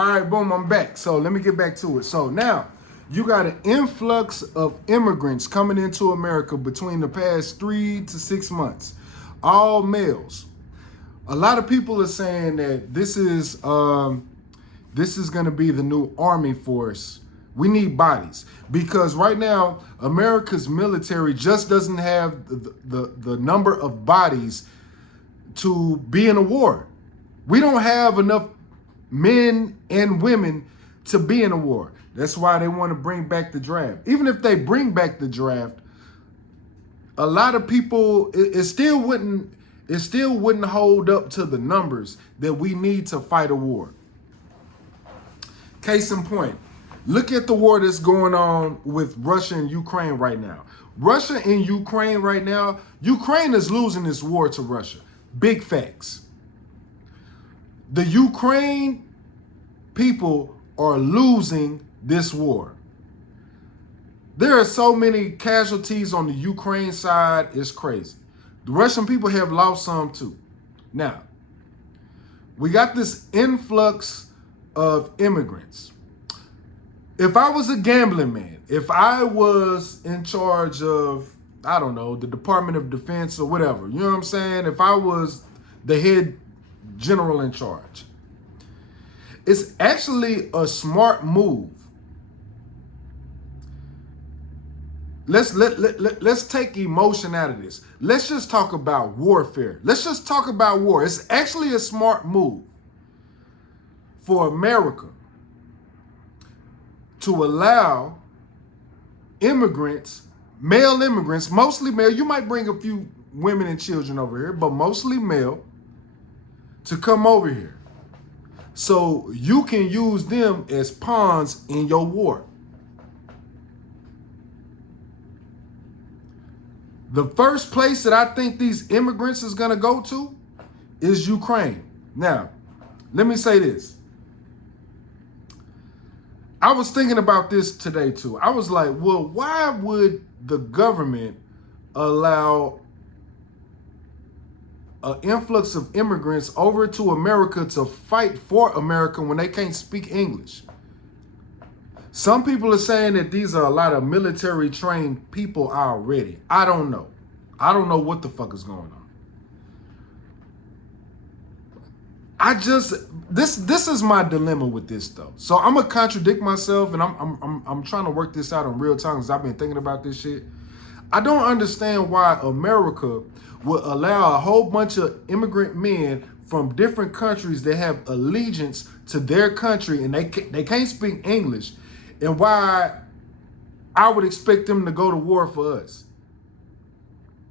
All right, boom, I'm back. So let me get back to it. So now you got an influx of immigrants coming into America between the past 3 to 6 months, all males. A lot of people are saying that this is going to be the new army force. We need bodies because right now America's military just doesn't have the number of bodies to be in a war. We don't have enough men and women to be in a war. That's why they want to bring back the draft. Even if they bring back the draft, a lot of people it still wouldn't hold up to the numbers that we need to fight a war. Case in point, look at the war that's going on with Russia and Ukraine right now. Russia and Ukraine right now, Ukraine is losing this war to Russia. Big facts. The Ukraine people are losing this war. There are so many casualties on the Ukraine side, it's crazy. The Russian people have lost some too. Now, we got this influx of immigrants. If I was a gambling man, if I was in charge of, I don't know, the Department of Defense or whatever, you know what I'm saying? If I was the head general in charge, it's actually a smart move. Let's take emotion out of this. Let's just talk about warfare. Let's just talk about war. It's actually a smart move for America to allow immigrants, male immigrants, mostly male, you might bring a few women and children over here, but mostly male, to come over here. So you can use them as pawns in your war. The first place that I think these immigrants is going to go to is Ukraine. Now, let me say this. I was thinking about this today too. I was like, well, why would the government allow an influx of immigrants over to America to fight for America when they can't speak English? Some people are saying that these are a lot of military trained people already. I don't know. I don't know what the fuck is going on. This is my dilemma with this though. So I'm gonna contradict myself, and I'm trying to work this out in real time because I've been thinking about this shit. I don't understand why America would allow a whole bunch of immigrant men from different countries that have allegiance to their country and they can't speak English, and why I would expect them to go to war for us.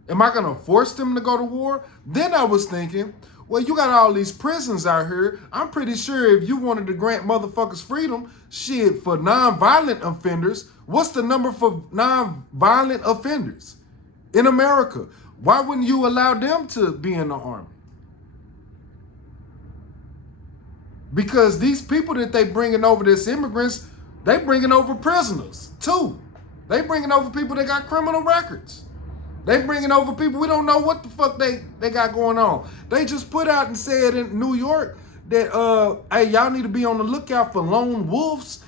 Am I gonna force them to go to war? Then I was thinking, well, you got all these prisons out here. I'm pretty sure if you wanted to grant motherfuckers freedom, shit, for non-violent offenders, what's the number for non-violent offenders in America? Why wouldn't you allow them to be in the army? Because these people that they bringing over as immigrants, they bringing over prisoners too. They bringing over people that got criminal records. They bringing over people, we don't know what the fuck they got going on. They just put out and said in New York that, hey, y'all need to be on the lookout for lone wolves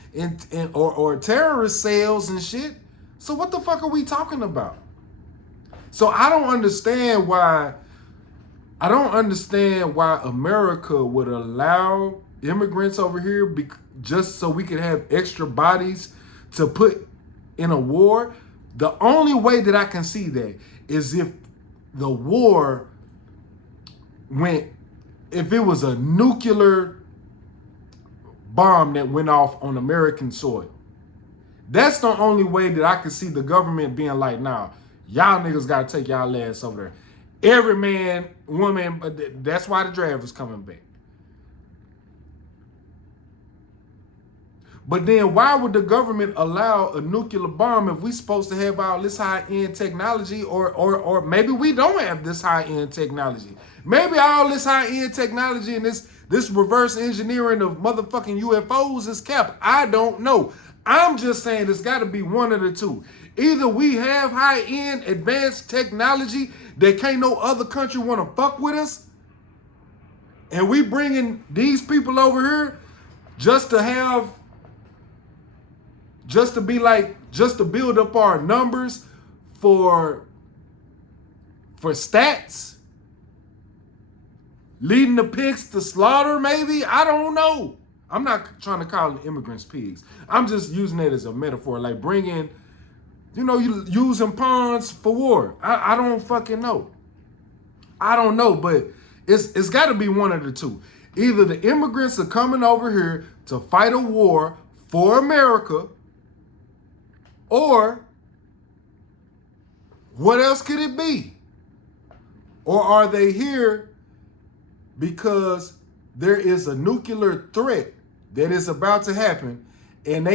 or terrorist cells and shit. So what the fuck are we talking about? So I don't understand why America would allow immigrants over here just so we could have extra bodies to put in a war. The only way that I can see that is if the war if it was a nuclear bomb that went off on American soil. That's the only way that I can see the government being like, nah, y'all niggas got to take y'all ass over there. Every man, woman, that's why the draft is coming back. But then why would the government allow a nuclear bomb if we supposed to have all this high-end technology, or maybe we don't have this high-end technology. Maybe all this high-end technology and this reverse engineering of motherfucking UFOs is capped. I don't know. I'm just saying it's got to be one of the two. Either we have high-end advanced technology that can't no other country want to fuck with us, and we bringing these people over here just to build up our numbers for stats, leading the pigs to slaughter, maybe? I don't know. I'm not trying to call immigrants pigs. I'm just using it as a metaphor, like bringing, you using pawns for war. I don't fucking know. I don't know, but it's got to be one of the two. Either the immigrants are coming over here to fight a war for America, or what else could it be? Or are they here because there is a nuclear threat that is about to happen, and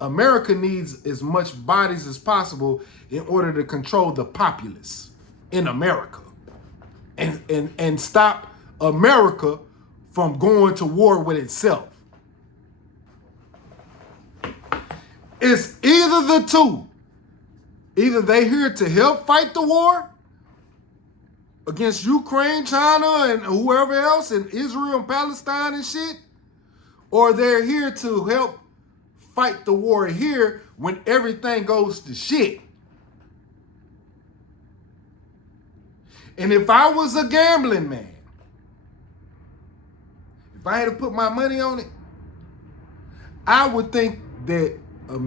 America needs as much bodies as possible in order to control the populace in America and stop America from going to war with itself? It's either the two. Either they here to help fight the war against Ukraine, China, and whoever else, and Israel and Palestine and shit, or they're here to help fight the war here when everything goes to shit. And if I was a gambling man, if I had to put my money on it, I would think that the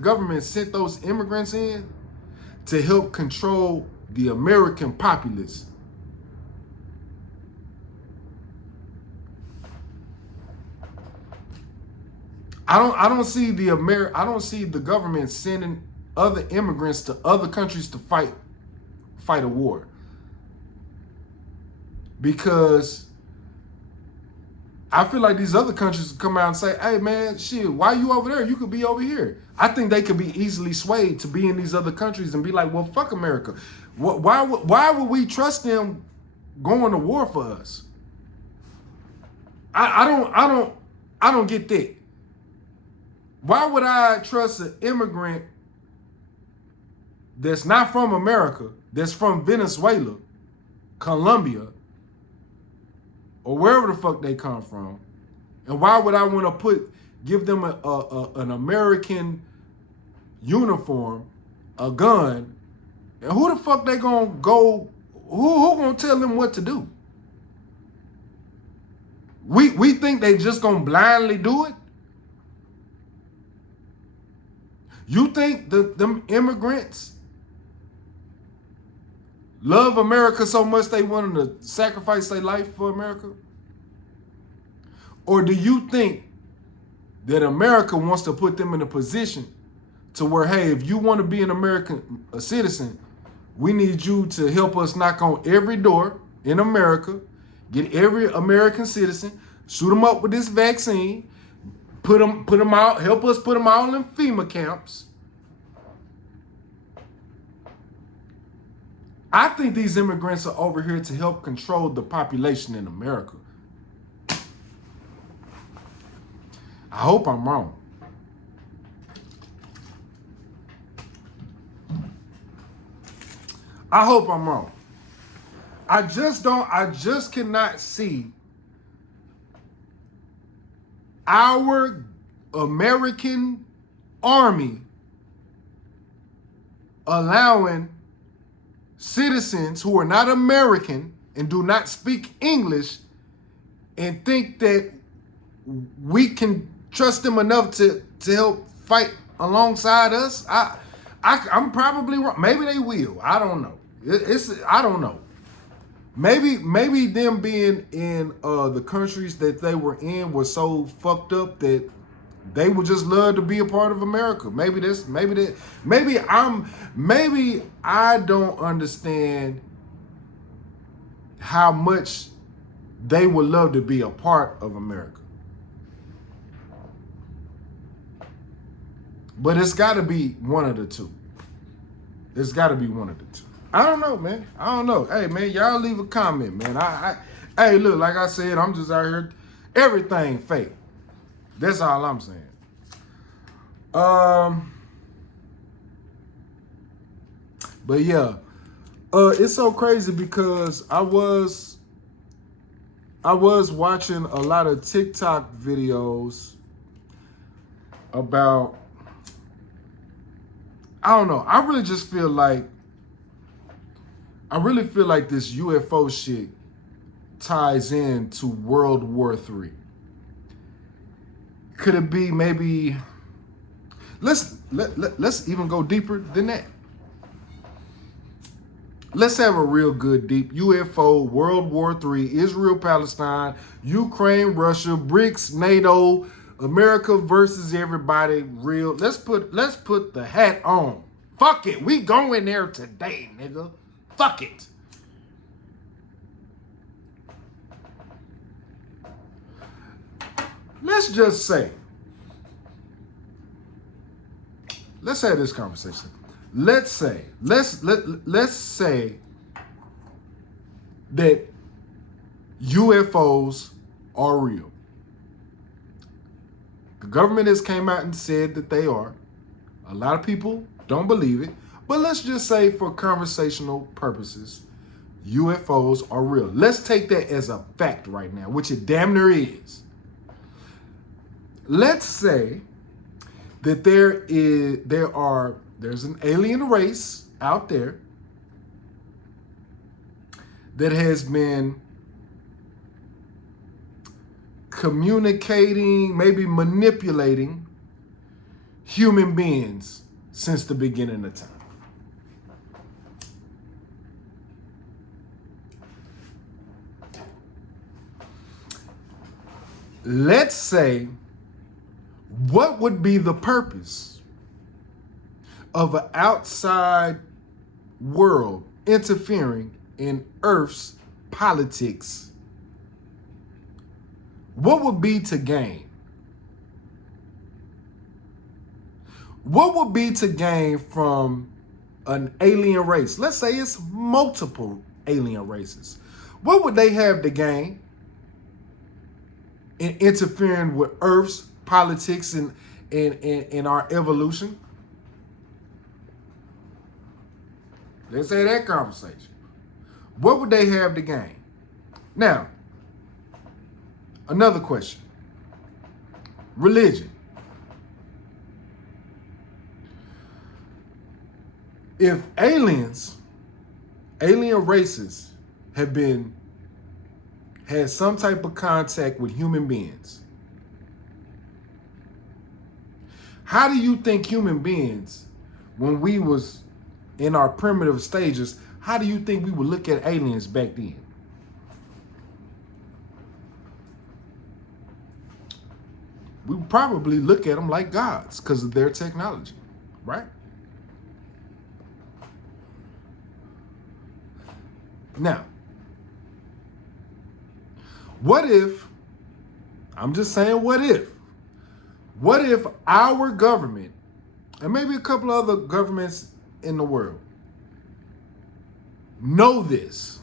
government sent those immigrants in to help control the American populace. I don't see the government sending other immigrants to other countries to fight a war. Because I feel like these other countries come out and say, hey man, shit, why you over there? You could be over here. I think they could be easily swayed to be in these other countries and be like, well, fuck America. Why would we trust them going to war for us? I don't get that. Why would I trust an immigrant that's not from America, that's from Venezuela, Colombia, or wherever the fuck they come from? And why would I want to give them an American uniform, a gun, and who the fuck they gonna go? Who gonna tell them what to do? We think they just gonna blindly do it? You think them immigrants love America so much they want to sacrifice their life for America? Or do you think that America wants to put them in a position to where, hey, if you want to be a citizen, we need you to help us knock on every door in America, get every American citizen, shoot them up with this vaccine, put them out, help us put them all in FEMA camps. I think these immigrants are over here to help control the population in America. I hope I'm wrong. I hope I'm wrong. I just cannot see our American army allowing citizens who are not American and do not speak English and think that we can trust them enough to help fight alongside us. I'm probably wrong. Maybe they will. I don't know. I don't know. Maybe them being in the countries that they were in was so fucked up that they would just love to be a part of America. Maybe I don't understand how much they would love to be a part of America. But it's got to be one of the two. It's got to be one of the two. I don't know, man. I don't know. Hey, man, y'all leave a comment, man. Hey, look, like I said, I'm just out here. Everything fake. That's all I'm saying. But yeah, it's so crazy because I was I was watching a lot of TikTok videos about, I don't know. I really feel like this UFO shit ties into World War III. Could it be maybe? Let's even go deeper than that. Let's have a real good deep UFO, World War III, Israel, Palestine, Ukraine, Russia, BRICS, NATO, America versus everybody. Real. Let's put the hat on. Fuck it. We going there today, nigga. Fuck it. Let's just say. Let's have this conversation. Let's say that UFOs are real. The government has came out and said that they are. A lot of people don't believe it, but let's just say for conversational purposes, UFOs are real. Let's take that as a fact right now, which it damn near is. Let's say that there's an alien race out there that has been communicating, maybe manipulating human beings since the beginning of time. Let's say, what would be the purpose of an outside world interfering in Earth's politics? What would be to gain? What would be to gain from an alien race? Let's say it's multiple alien races. What would they have to gain in interfering with Earth's politics and in our evolution? Let's have that conversation. What would they have to gain? Now, another question. Religion. If alien races had some type of contact with human beings, how do you think human beings, when we was in our primitive stages, how do you think we would look at aliens back then? We would probably look at them like gods because of their technology, right? Now, what if, I'm just saying what if our government, and maybe a couple other governments in the world, know this?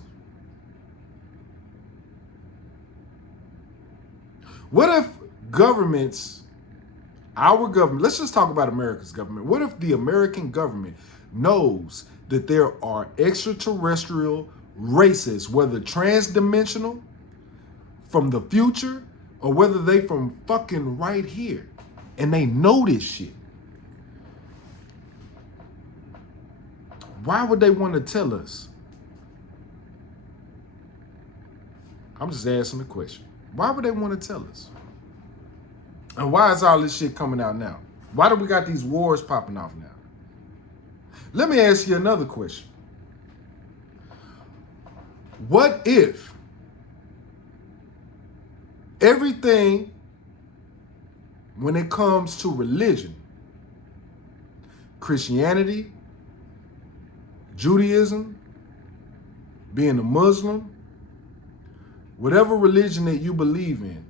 What if governments, our government, let's just talk about America's government. What if the American government knows that there are extraterrestrial races, whether transdimensional, from the future, or whether they from fucking right here, and they know this shit? Why would they want to tell us? I'm just asking the question. Why would they want to tell us? And why is all this shit coming out now? Why do we got these wars popping off now? Let me ask you another question. What if everything, when it comes to religion, Christianity, Judaism, being a Muslim, whatever religion that you believe in,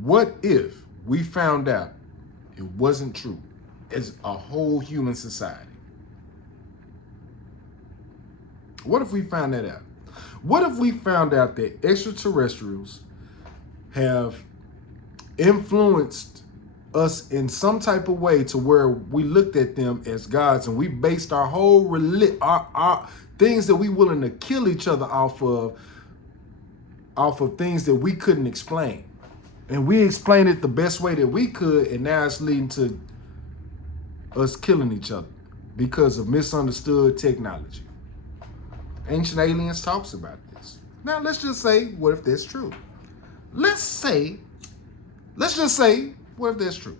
what if we found out it wasn't true as a whole human society? What if we found that out? What if we found out that extraterrestrials have influenced us in some type of way to where we looked at them as gods, and we based our whole our things that we willing to kill each other off of off of things that we couldn't explain. And we explained it the best way that we could, and now it's leading to us killing each other because of misunderstood technology. Ancient Aliens talks about this. Now, let's just say, what if that's true? Let's just say, what if that's true?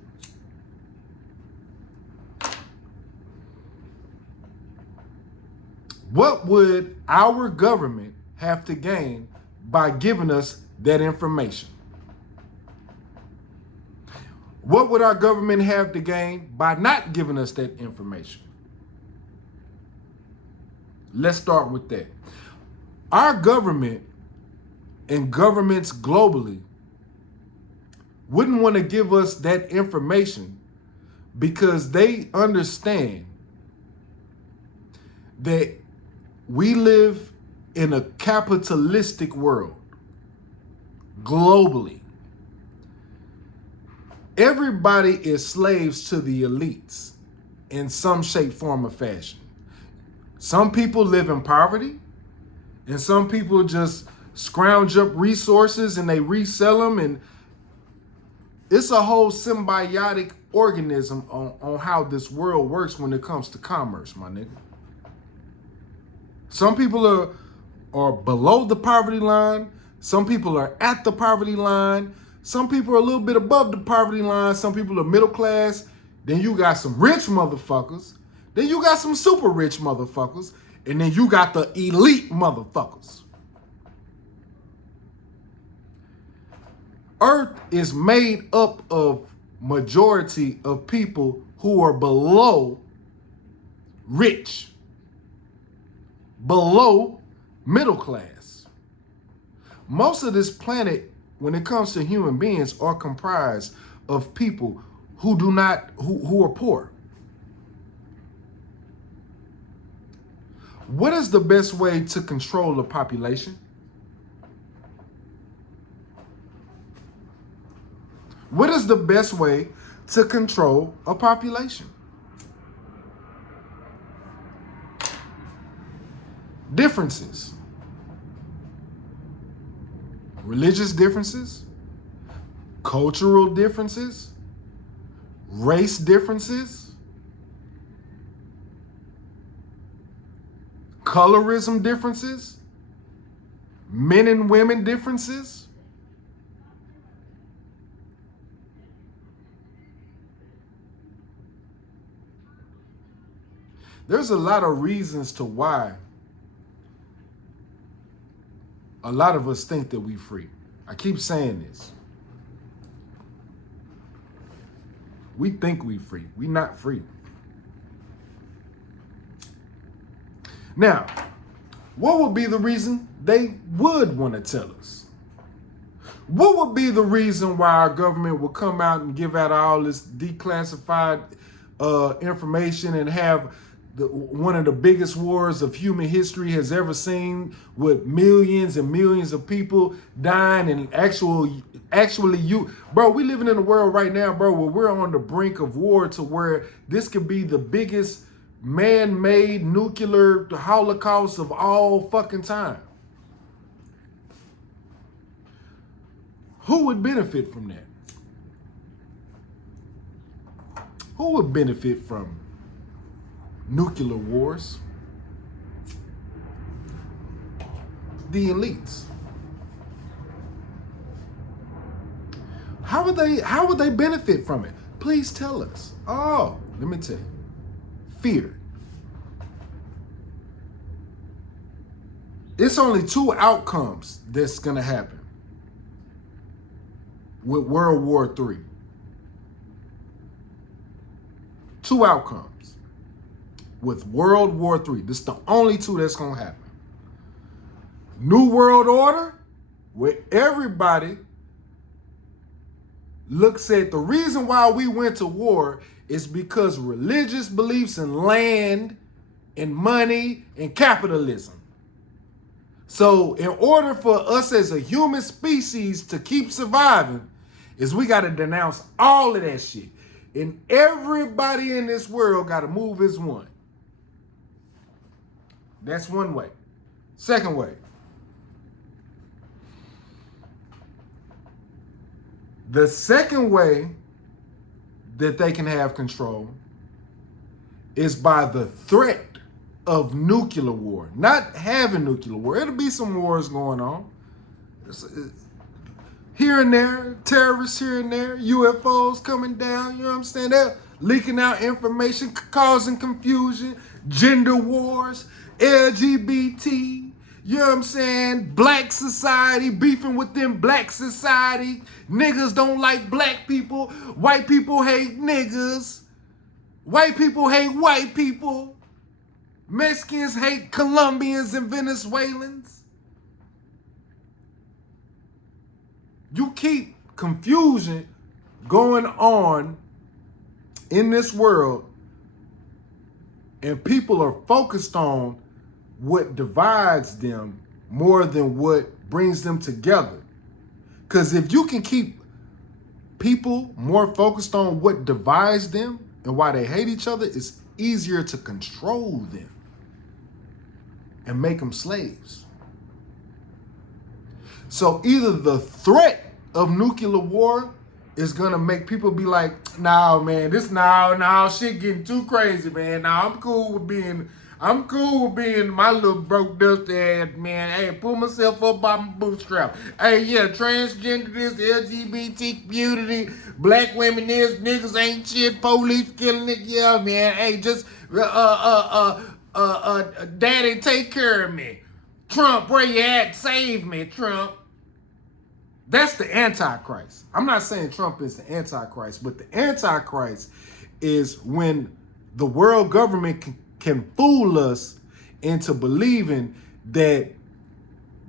What would our government have to gain by giving us that information? What would our government have to gain by not giving us that information? Let's start with that. Our government and governments globally wouldn't want to give us that information because they understand that we live in a capitalistic world globally. Everybody is slaves to the elites in some shape, form, or fashion. Some people live in poverty, and some people just scrounge up resources and they resell them, and it's a whole symbiotic organism on how this world works when it comes to commerce, my nigga. Some people are below the poverty line. Some people are at the poverty line. Some people are a little bit above the poverty line. Some people are middle class. Then you got some rich motherfuckers. Then you got some super rich motherfuckers. And then you got the elite motherfuckers. Earth is made up of majority of people who are below rich, below middle class. Most of this planet, when it comes to human beings, are comprised of people who are poor. What is the best way to control the population? What is the best way to control a population? Differences. Religious differences, cultural differences, race differences, colorism differences, men and women differences. There's a lot of reasons to why a lot of us think that we free. I keep saying this. We think we free. We not free. Now, what would be the reason they would want to tell us? What would be the reason why our government would come out and give out all this declassified information and have one of the biggest wars of human history has ever seen, with millions and millions of people dying, and bro, we living in a world right now, bro, where we're on the brink of war, to where this could be the biggest man-made nuclear holocaust of all fucking time. Who would benefit from that? Who would benefit from nuclear wars? The elites. How would they benefit from it? Please tell us. Oh, let me tell you. Fear. It's only two outcomes that's gonna happen with World War III. Two outcomes with World War III. This is the only two that's gonna happen. New World Order, where everybody looks at the reason why we went to war is because religious beliefs in land and money and capitalism. So in order for us as a human species to keep surviving, is we got to denounce all of that shit. And everybody in this world got to move as one. That's one way. Second way. The second way that they can have control is by the threat of nuclear war. Not having nuclear war. It'll be some wars going on. Here and there, terrorists here and there, UFOs coming down, you know what I'm saying? They're leaking out information, causing confusion, gender wars, LGBT, you know what I'm saying? Black society, beefing within black society. Niggas don't like black people. White people hate niggas. White people hate white people. Mexicans hate Colombians and Venezuelans. You keep confusion going on in this world, and people are focused on what divides them more than what brings them together. Because if you can keep people more focused on what divides them and why they hate each other, it's easier to control them and make them slaves. So either the threat of nuclear war is gonna make people be like, nah, man, shit getting too crazy, man. Nah, I'm cool with being my little broke dusty ass, man. Hey, pull myself up by my bootstrap. Hey, yeah, transgender this, LGBT community, black women this, niggas ain't shit, police killing it, yeah, man. Hey, just daddy, take care of me. Trump, where you at? Save me, Trump. That's the Antichrist. I'm not saying Trump is the Antichrist, but the Antichrist is when the world government can fool us into believing that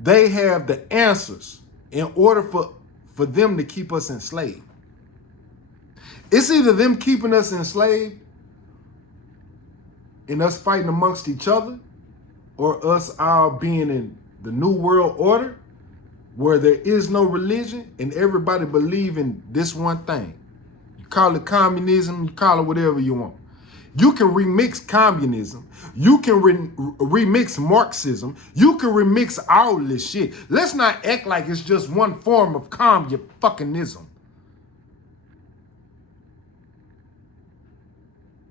they have the answers in order for them to keep us enslaved. It's either them keeping us enslaved and us fighting amongst each other, or us all being in the new world order where there is no religion and everybody believe in this one thing. You call it communism, you call it whatever you want. You can remix communism. You can remix Marxism. You can remix all this shit. Let's not act like it's just one form of communism.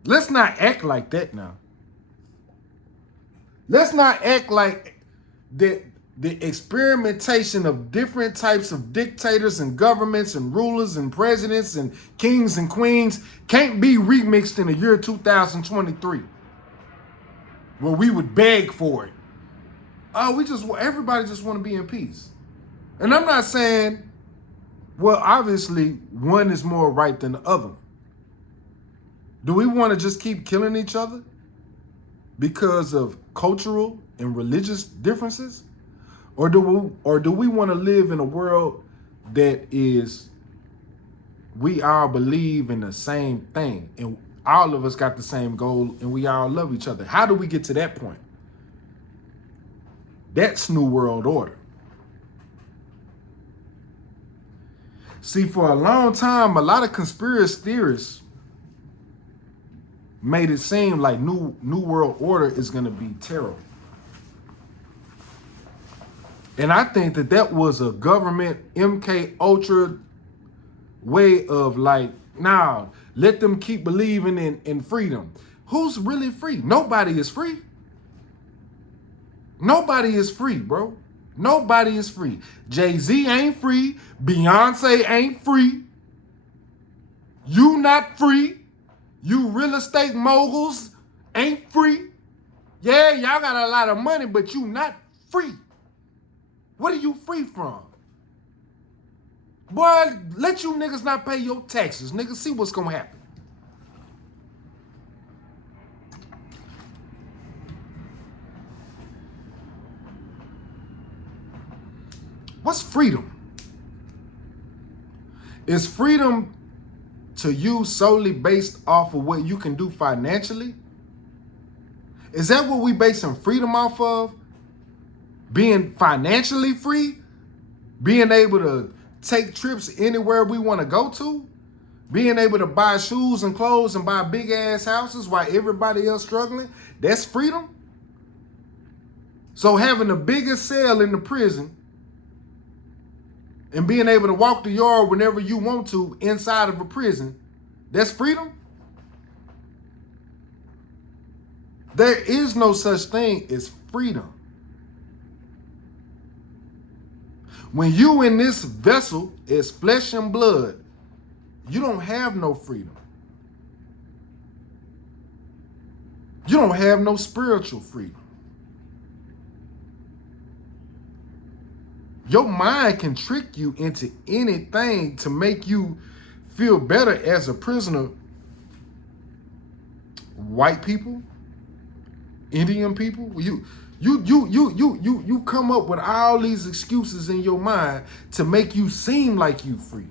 Let's not act like that now. Let's not act like that the experimentation of different types of dictators and governments and rulers and presidents and kings and queens can't be remixed in the year 2023, where we would beg for it. Everybody just want to be in peace. And I'm not saying, well, obviously one is more right than the other. Do we want to just keep killing each other because of cultural and religious differences? Or do we want to live in a world that is, we all believe in the same thing and all of us got the same goal and we all love each other? How do we get to that point? That's New World Order. See, for a long time, a lot of conspiracy theorists made it seem like New World Order is going to be terrible. And I think that was a government MK Ultra way of like, nah, let them keep believing in freedom. Who's really free? Nobody is free. Nobody is free, bro. Nobody is free. Jay-Z ain't free. Beyonce ain't free. You not free. You real estate moguls ain't free. Yeah, y'all got a lot of money, but you not free. What are you free from? Boy, let you niggas not pay your taxes. Niggas, see what's gonna happen. What's freedom? Is freedom to you solely based off of what you can do financially? Is that what we basing freedom off of? Being financially free? Being able to take trips anywhere we want to go to? Being able to buy shoes and clothes and buy big ass houses while everybody else struggling? That's freedom? So having the biggest cell in the prison and being able to walk the yard whenever you want to inside of a prison, that's freedom? There is no such thing as freedom. When you in this vessel is flesh and blood, you don't have no freedom. You don't have no spiritual freedom. Your mind can trick you into anything to make you feel better as a prisoner. White people, Indian people, you come up with all these excuses in your mind to make you seem like you free.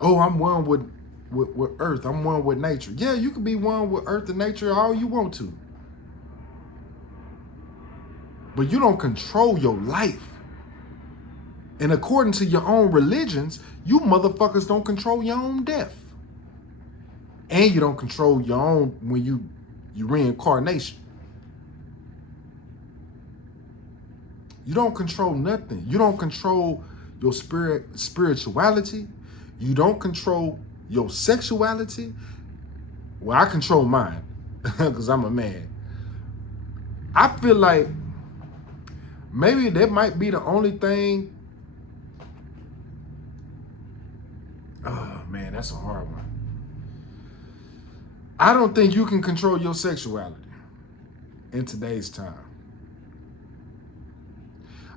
Oh, I'm one with earth. I'm one with nature. Yeah, you can be one with earth and nature all you want to. But you don't control your life. And according to your own religions, you motherfuckers don't control your own death. And you don't control your own when you reincarnation. You don't control nothing. You don't control your spirituality. You don't control your sexuality. Well, I control mine because I'm a man. I feel like maybe that might be the only thing. Oh man, that's a hard one. I don't think you can control your sexuality in today's time.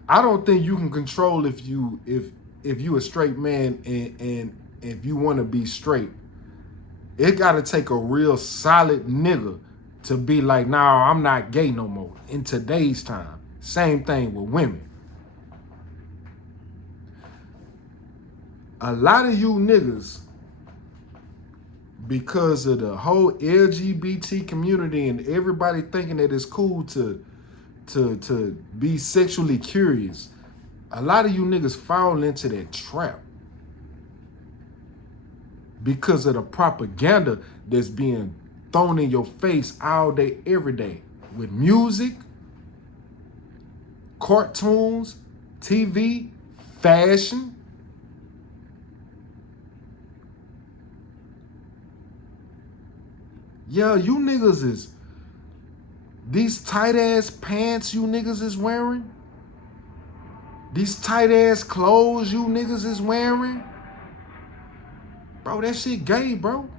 I don't think you can control if you a straight man and if you want to be straight. It got to take a real solid nigga to be like, nah, I'm not gay no more in today's time. Same thing with women. A lot of you niggas, because of the whole LGBT community and everybody thinking that it's cool to be sexually curious, a lot of you niggas fall into that trap because of the propaganda that's being thrown in your face all day, every day, with music, cartoons, TV, fashion. Yeah, you niggas is, these tight ass pants you niggas is wearing, these tight ass clothes you niggas is wearing, bro, that shit gay, bro.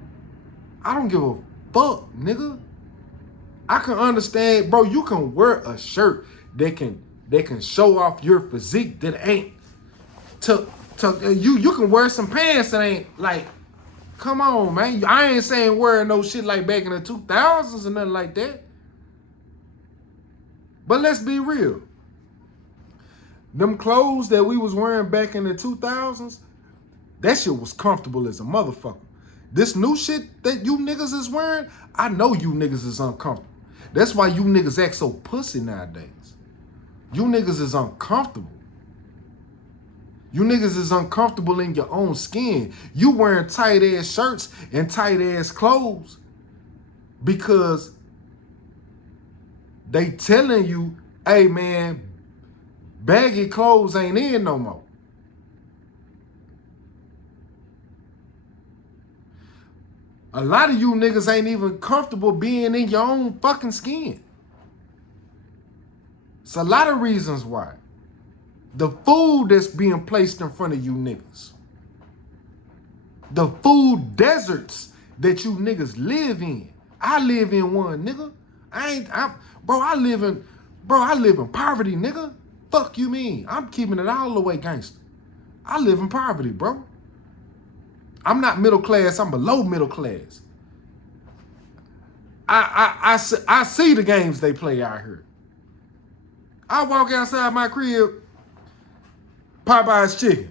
I don't give a fuck, nigga. I can understand, bro, you can wear a shirt that can show off your physique that ain't, you can wear some pants that ain't like, come on, man. I ain't saying wearing no shit like back in the 2000s or nothing like that. But let's be real. Them clothes that we was wearing back in the 2000s, that shit was comfortable as a motherfucker. This new shit that you niggas is wearing, I know you niggas is uncomfortable. That's why you niggas act so pussy nowadays. You niggas is uncomfortable. You niggas is uncomfortable in your own skin. You wearing tight ass shirts and tight ass clothes because they telling you, hey man, baggy clothes ain't in no more. A lot of you niggas ain't even comfortable being in your own fucking skin. It's a lot of reasons why. The food that's being placed in front of you niggas. The food deserts that you niggas live in. I live in one, nigga. I live in poverty, nigga. Fuck you mean? I'm keeping it all the way gangster. I live in poverty, bro. I'm not middle class, I'm below middle class. I see the games they play out here. I walk outside my crib, Popeye's chicken,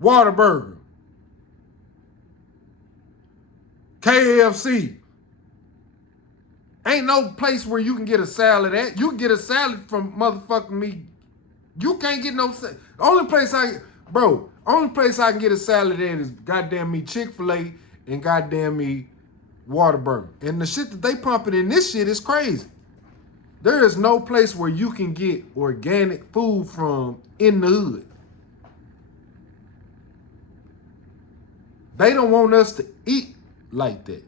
Whataburger, KFC. Ain't no place where you can get a salad at. You can get a salad from motherfucking me. You can't get no salad. Only place I can get a salad at is goddamn me Chick-fil-A and goddamn me Whataburger. And the shit that they pumping in this shit is crazy. There is no place where you can get organic food from in the hood. They don't want us to eat like that.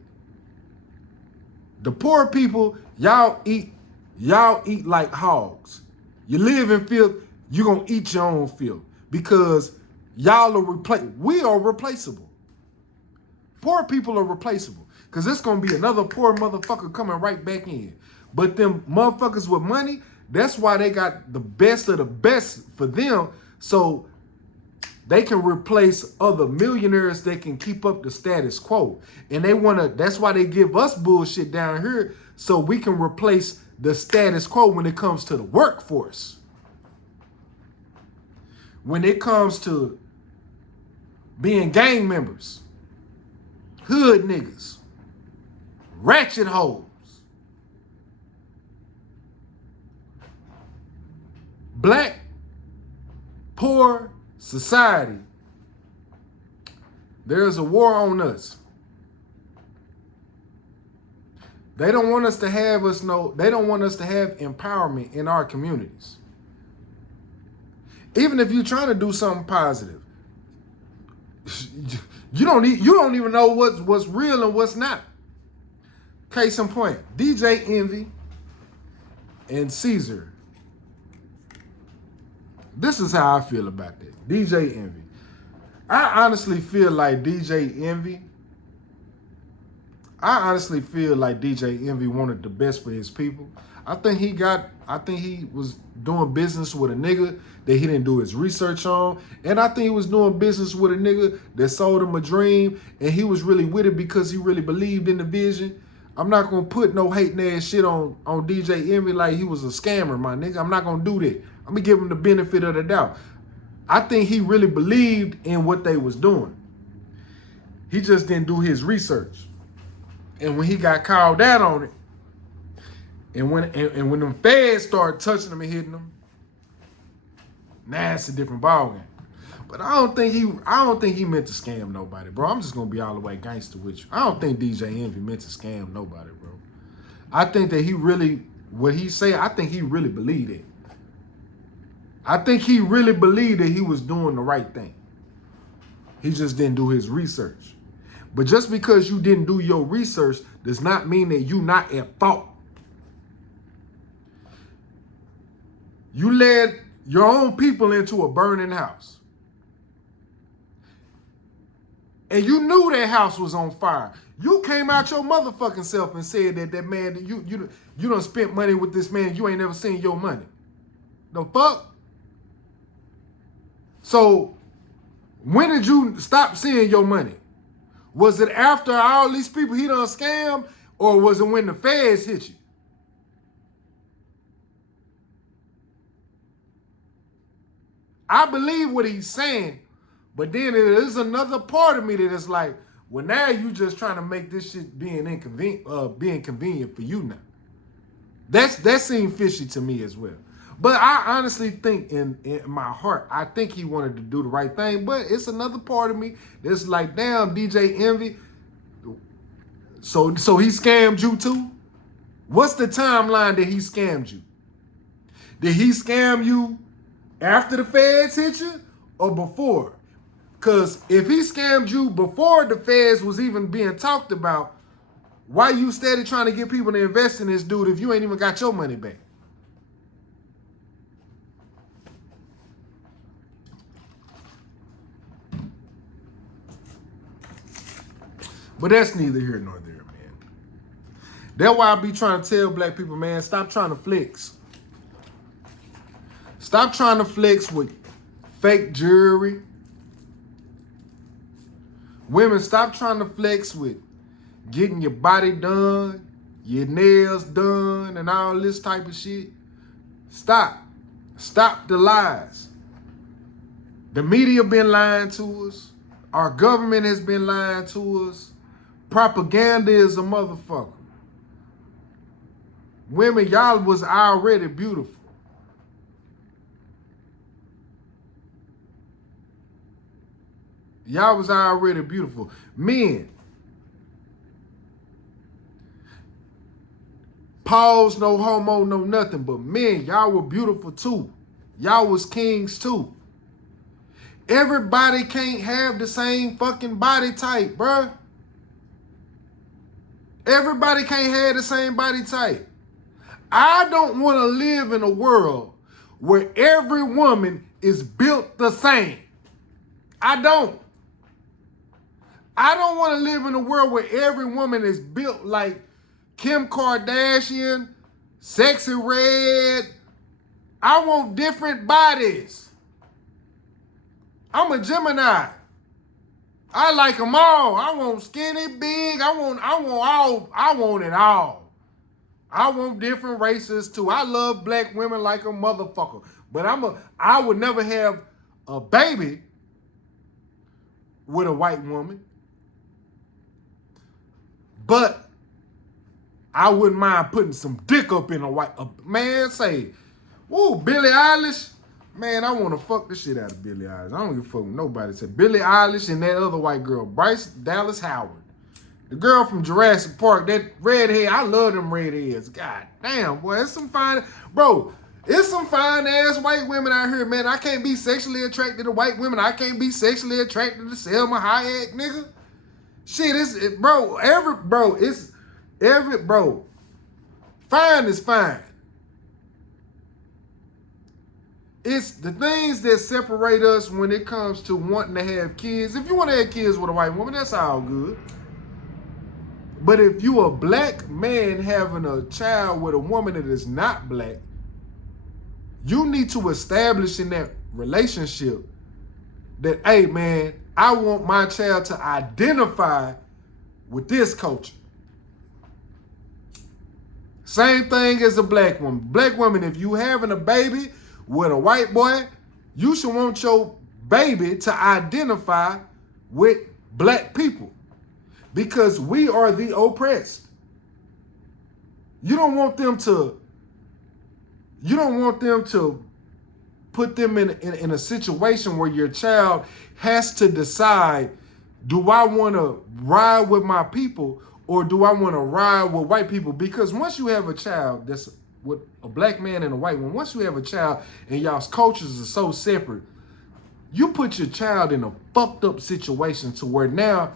The poor people, y'all eat like hogs. You live in filth, you're gonna eat your own filth because y'all are we are replaceable. Poor people are replaceable because it's gonna be another poor motherfucker coming right back in. But them motherfuckers with money, that's why they got the best of the best for them, so they can replace other millionaires that can keep up the status quo. And that's why they give us bullshit down here so we can replace the status quo when it comes to the workforce. When it comes to being gang members, hood niggas, ratchet hoes, black, poor society, there's a war on us. They don't want us to have they don't want us to have empowerment in our communities. Even if you're trying to do something positive, you don't even know what's real and what's not. Case in point, DJ Envy and Caesar. This is how I feel about that. DJ Envy. I honestly feel like DJ Envy wanted the best for his people. I think he was doing business with a nigga that he didn't do his research on. And I think he was doing business with a nigga that sold him a dream and he was really with it because he really believed in the vision. I'm not gonna put no hating ass shit on DJ Envy like he was a scammer, my nigga. I'm not gonna do that. I'm gonna give him the benefit of the doubt. I think he really believed in what they was doing. He just didn't do his research. And when he got called out on it, and when them feds started touching him and hitting him, now it's a different ballgame. But I don't think he meant to scam nobody, bro. I'm just gonna be all the way gangster with you. I don't think DJ Envy meant to scam nobody, bro. I think that what he say, I think he really believed it. I think he really believed that he was doing the right thing. He just didn't do his research. But just because you didn't do your research does not mean that you're not at fault. You led your own people into a burning house. And you knew that house was on fire. You came out your motherfucking self and said that man, you done spent money with this man, you ain't never seen your money. The fuck? So, when did you stop seeing your money? Was it after all these people he done scammed, or was it when the feds hit you? I believe what he's saying, but then there is another part of me that is like, well, now you just trying to make this shit being convenient for you now. That seemed fishy to me as well. But I honestly think in my heart, I think he wanted to do the right thing. But it's another part of me that's like, damn, DJ Envy. So he scammed you too? What's the timeline that he scammed you? Did he scam you after the feds hit you or before? Because if he scammed you before the feds was even being talked about, why you steady trying to get people to invest in this dude if you ain't even got your money back? But that's neither here nor there, man. That's why I be trying to tell black people, man, stop trying to flex. Stop trying to flex with fake jewelry. Women, stop trying to flex with getting your body done, your nails done, and all this type of shit. Stop. Stop the lies. The media been lying to us. Our government has been lying to us. Propaganda is a motherfucker. Women, y'all was already beautiful. Y'all was already beautiful. Men, Pause, no homo, no nothing. But men, y'all were beautiful too. Y'all was kings too. Everybody can't have the same fucking body type, bruh. Everybody can't have the same body type. I don't want to live in a world where every woman is built the same. I don't. I don't want to live in a world where every woman is built like Kim Kardashian, Sexy Red. I want different bodies. I'm a Gemini. I like them all. I want skinny, big. I want it all. I want different races too. I love black women like a motherfucker. But I would never have a baby with a white woman. But I wouldn't mind putting some dick up in a white man. Say, woo, Billie Eilish. Man, I want to fuck the shit out of Billie Eilish. I don't give a fuck with nobody. Say Billie Eilish and that other white girl, Bryce Dallas Howard. The girl from Jurassic Park, that redhead, I love them redheads. God damn, boy, it's some fine, bro, it's some fine ass white women out here, man. I can't be sexually attracted to white women. I can't be sexually attracted to Selma Hayek, nigga. Shit, fine is fine. It's the things that separate us when it comes to wanting to have kids. If you want to have kids with a white woman, that's all good. But if you a black man having a child with a woman that is not black, you need to establish in that relationship that, hey man, I want my child to identify with this culture. Same thing as a black woman. Black woman, if you having a baby with a white boy, you should want your baby to identify with black people because we are the oppressed. You don't want them to put them in a situation where your child has to decide, do I want to ride with my people or do I want to ride with white people? Because once you have a child that's with a black man and a white one, once you have a child and y'all's cultures are so separate, you put your child in a fucked up situation to where now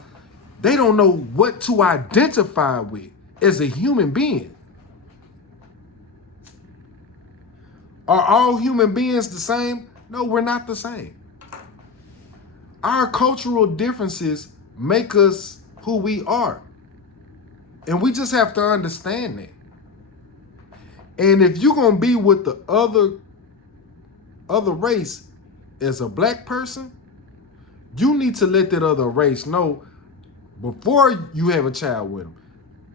they don't know what to identify with as a human being. Are all human beings the same? No, we're not the same. Our cultural differences make us who we are. And we just have to understand that. And if you're going to be with the other race as a black person, you need to let that other race know before you have a child with them.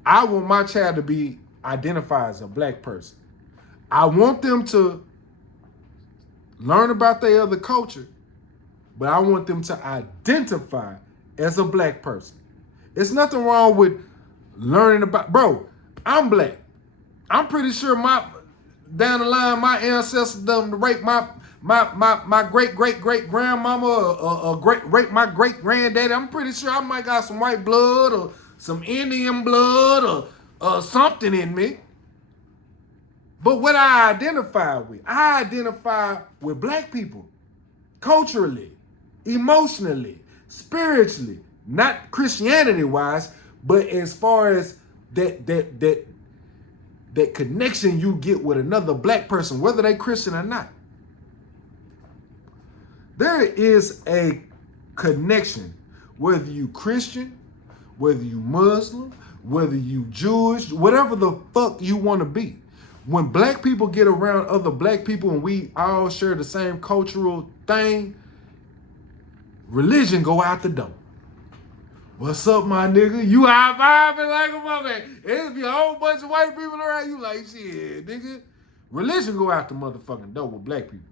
I want my child to be identified as a black person. I want them to learn about their other culture, but I want them to identify as a black person. It's nothing wrong with learning about, bro, I'm black. I'm pretty sure down the line, my ancestors done raped my great grandmama or rape my great granddaddy. I'm pretty sure I might got some white blood or some Indian blood or something in me. But what I identify with black people, culturally, emotionally, spiritually, not Christianity wise, but as far as that connection you get with another black person, whether they Christian or not. There is a connection, whether you Christian, whether you Muslim, whether you Jewish, whatever the fuck you want to be. When black people get around other black people and we all share the same cultural thing, religion go out the door. What's up, my nigga? You high-fiving like a motherfucker. There's be a whole bunch of white people around you like, shit, nigga. Religion go out the motherfucking door with black people.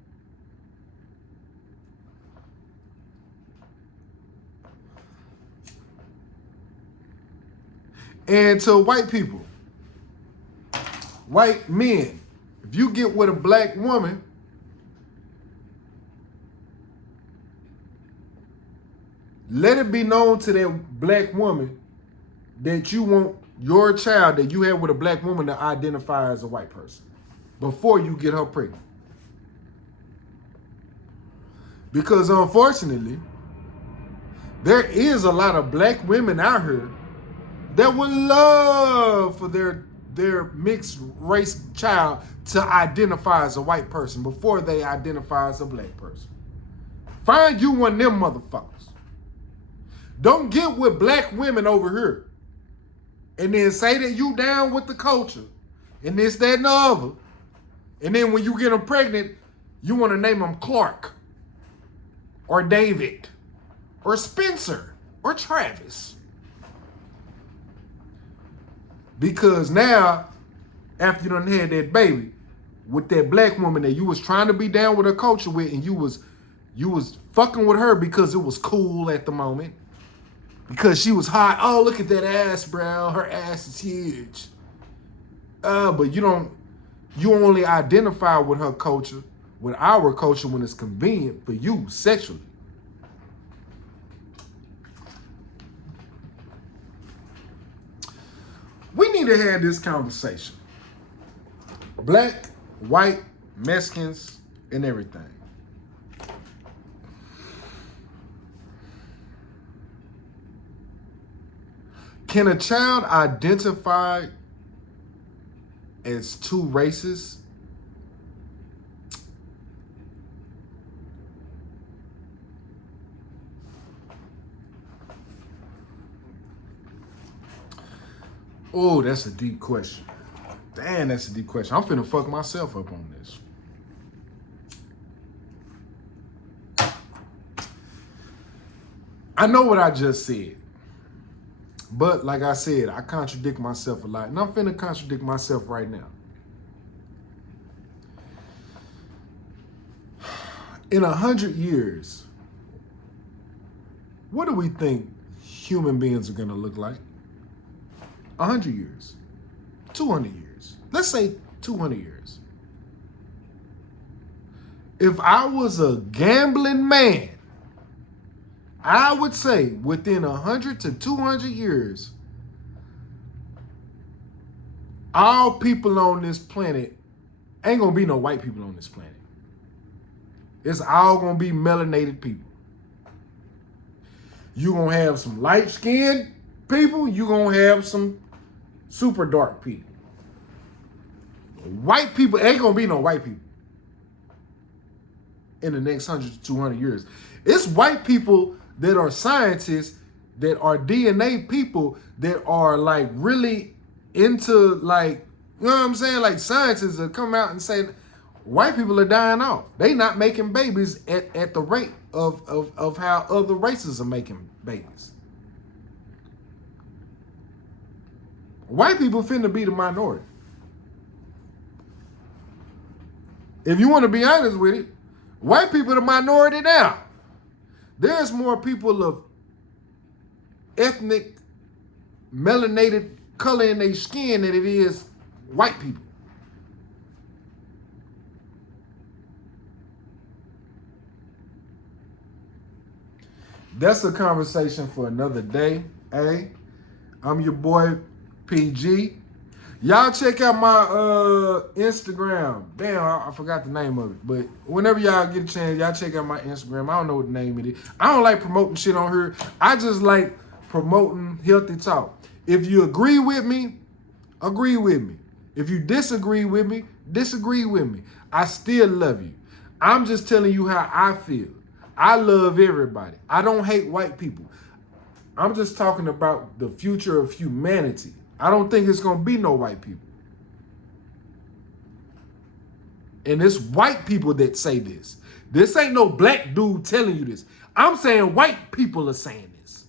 And to white people, white men, if you get with a black woman, let it be known to that black woman that you want your child that you have with a black woman to identify as a white person before you get her pregnant. Because unfortunately, there is a lot of black women out here that would love for their mixed race child to identify as a white person before they identify as a black person. Find you one of them motherfuckers. Don't get with black women over here and then say that you down with the culture and this, that, and the other. And then when you get them pregnant, you want to name them Clark or David or Spencer or Travis. Because now, after you done had that baby with that black woman that you was trying to be down with her culture with, and you was fucking with her because it was cool at the moment, because she was hot. Oh, look at that ass, bro. Her ass is huge. But you only identify with her culture, with our culture, when it's convenient for you sexually. We need to have this conversation. Black, white, Mexicans, and everything. Can a child identify as two races? Oh, that's a deep question. Damn, that's a deep question. I'm finna fuck myself up on this. I know what I just said. But like I said, I contradict myself a lot. And I'm finna contradict myself right now. In 100 years, what do we think human beings are gonna look like? 100 years, 200 years. Let's say 200 years. If I was a gambling man, I would say within 100 to 200 years, all people on this planet, ain't gonna be no white people on this planet. It's all gonna be melanated people. You gonna have some light-skinned people, you gonna have some super dark people. White people, ain't gonna be no white people in the next 100 to 200 years. It's white people that are scientists, that are DNA people, that are like really into, like, you know what I'm saying? Like scientists that come out and say white people are dying off. They not making babies at the rate of how other races are making babies. White people finna be the minority. If you want to be honest with it, white people are the minority now. There's more people of ethnic, melanated color in their skin than it is white people. That's a conversation for another day. Hey, I'm your boy, PG. Y'all check out my Instagram. Damn, I forgot the name of it. But whenever y'all get a chance, y'all check out my Instagram. I don't know what the name it is. I don't like promoting shit on here. I just like promoting healthy talk. If you agree with me, agree with me. If you disagree with me, disagree with me. I still love you. I'm just telling you how I feel. I love everybody. I don't hate white people. I'm just talking about the future of humanity. I don't think it's going to be no white people. And it's white people that say this. This ain't no black dude telling you this. I'm saying white people are saying this.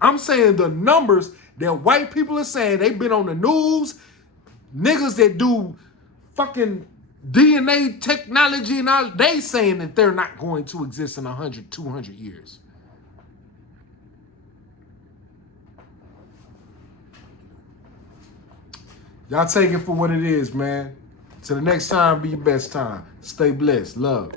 I'm saying the numbers that white people are saying. They've been on the news. Niggas that do fucking DNA technology and all, they saying that they're not going to exist in 100, 200 years. Y'all take it for what it is, man. Till the next time, be your best time. Stay blessed. Love.